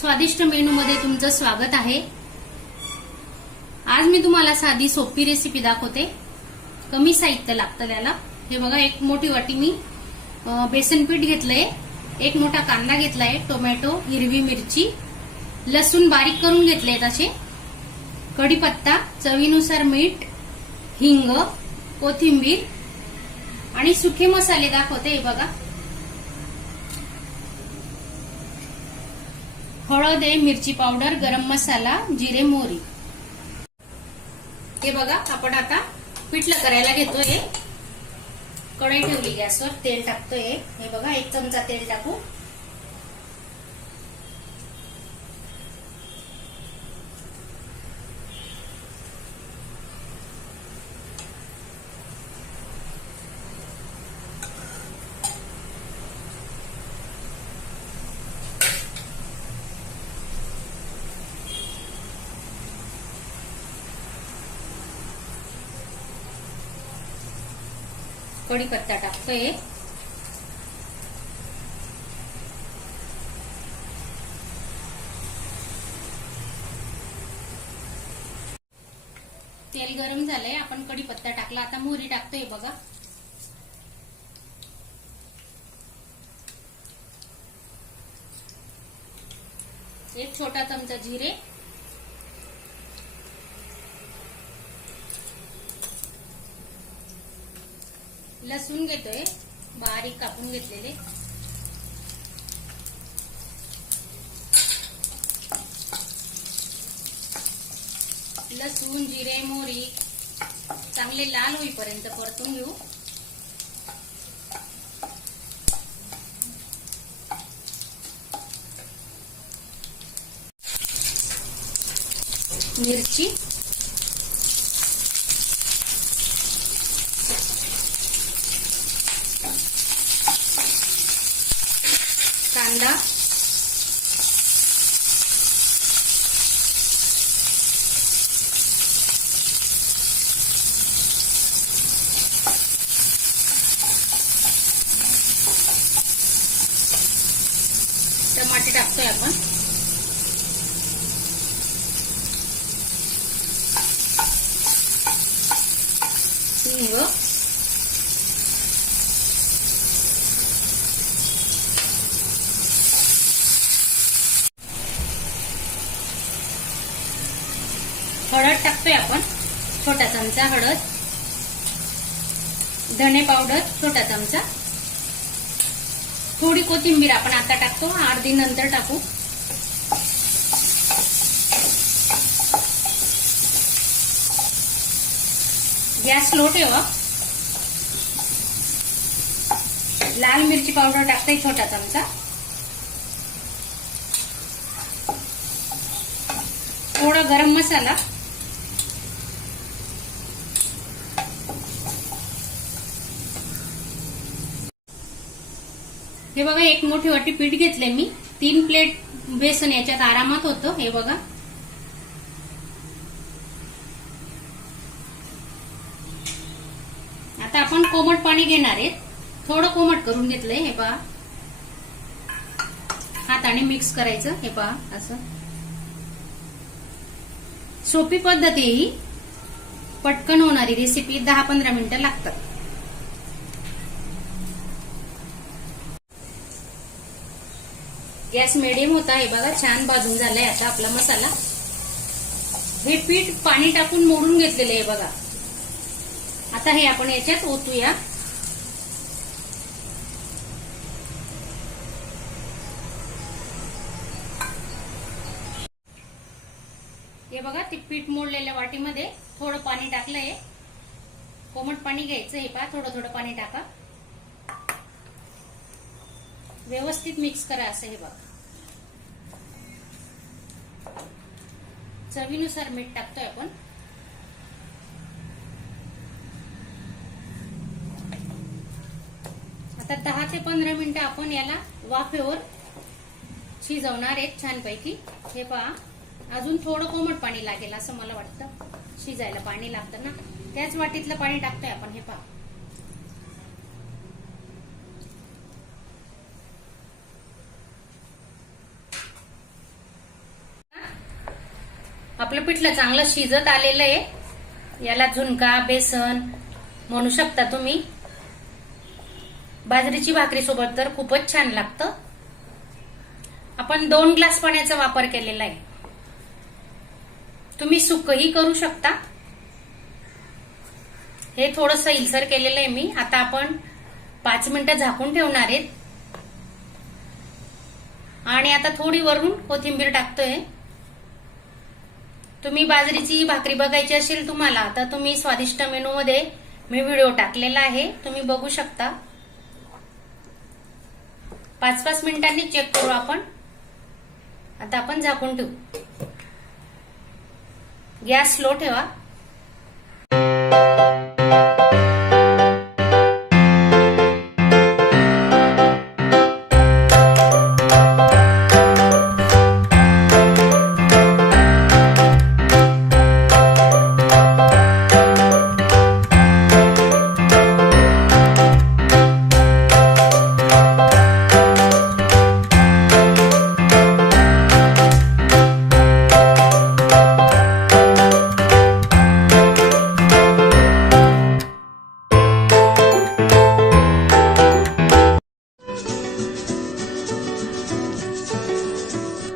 स्वादिष्ट मेनू मध्ये तुमचं स्वागत आहे. आज मी तुम्हाला साधी सोपी रेसिपी दाखवते. कमी साहित्य लागतं त्याला. हे बघा एक मोठी वाटी मी बेसन पीठ घेतलंय. एक मोठा कांदा घेतलाय टोमॅटो हिरवी मिरची. लसूण बारीक करून घेतले तसे कढीपत्ता चवीनुसार मीठ हिंग कोथिंबीर आणि सुखे मसाले दाखवते हे बघा. हळद आहे मिरची पावडर गरम मसाला जिरे मोहरी. हे बघा आपण आता पिठलं करायला घेतोय. कढई ठेवली गॅसवर तेल टाकतोय. हे बघा एक चमचा तेल टाकू कढीपत्ता टाकतोय. तेल गरम झालंय आपण कढीपत्ता टाकला. आता मोहरी टाकतोय बघा. एक छोटा चमचा जिरे. लसूण घेतोय. बारीक कापून घेतलेले. लसूण जिरे मोहरी चांगले लाल होईपर्यंत परतून घेऊ. मिरची कांदा टमाटे टाकतोय आपण हिंग हळद टाकतोय आपण. छोटा चमचा हळद. धने पावडर छोटा चमचा. थोडी कोथिंबीर आपण आता टाकतो. अर्धी नंतर टाकू. गॅस लो ठेवा. लाल मिरची पावडर टाकते छोटा चमचा. थोडा गरम मसाला. हे बघा एक मोठी वाटी पीठ घेतले मी. तीन प्लेट बेसन याच्यात आरामात होतं हे बघा. आता आपण कोमट पाणी घेणार आहे. थोडं कोमट करून घेतलंय हे पहा. हाताने मिक्स करायचं हे पहा असं. सोपी पद्धत ही. पटकन होणारी रेसिपी दहा पंधरा मिनिटं लागतात. गॅस मिडियम होता. हे बघा छान भाजून झालाय आता आपला मसाला. हे पीठ पाणी टाकून मोडून घेतलेलं आहे बघा. आता हे आपण याच्यात ओतूया. हे बघा ते पीठ मोडलेल्या वाटीमध्ये थोडं पाणी टाकलंय. कोमट पाणी घ्यायचं हे पहा थोडं थोडं पाणी टाका. व्यवस्थित मिक्स करा असं हे बघा. चवीनुसार मीठ टाकतोय आपण. आता दहा ते पंधरा मिनिटं आपण याला वाफेवर शिजवणार आहेत छानपैकी. हे पहा अजून थोडं कोमट पाणी लागेल असं मला वाटतं. शिजायला पाणी लागतं ना. त्याच वाटीतलं पाणी टाकतोय आपण हे पहा. आपलं पिठलं चांगलं शिजत आलेलं आहे. याला झुणका बेसन म्हणू शकता तुम्ही. बाजरीची भाकरी सोबत तर खूपच छान लागतं. आपण दोन ग्लास पाण्याचा वापर केलेला आहे. तुम्ही सुकही करू शकता. हे थोडस इलसर केलेलं आहे मी. आता आपण पाच मिनिटं झाकून ठेवणार आहेत. आणि आता थोडी वरून कोथिंबीर टाकतोय. तुम्ही बाजरीची भाकरी बघायची असेल तुम्हाला तर तुम्ही स्वादिष्ट मेनू मध्ये मी व्हिडिओ टाकलेला आहे. तुम्ही बघू शकता. पाच पाच मिनिटांनी चेक करू आपण. आता आपण झाकून ठेवू. गॅस स्लो ठेवा.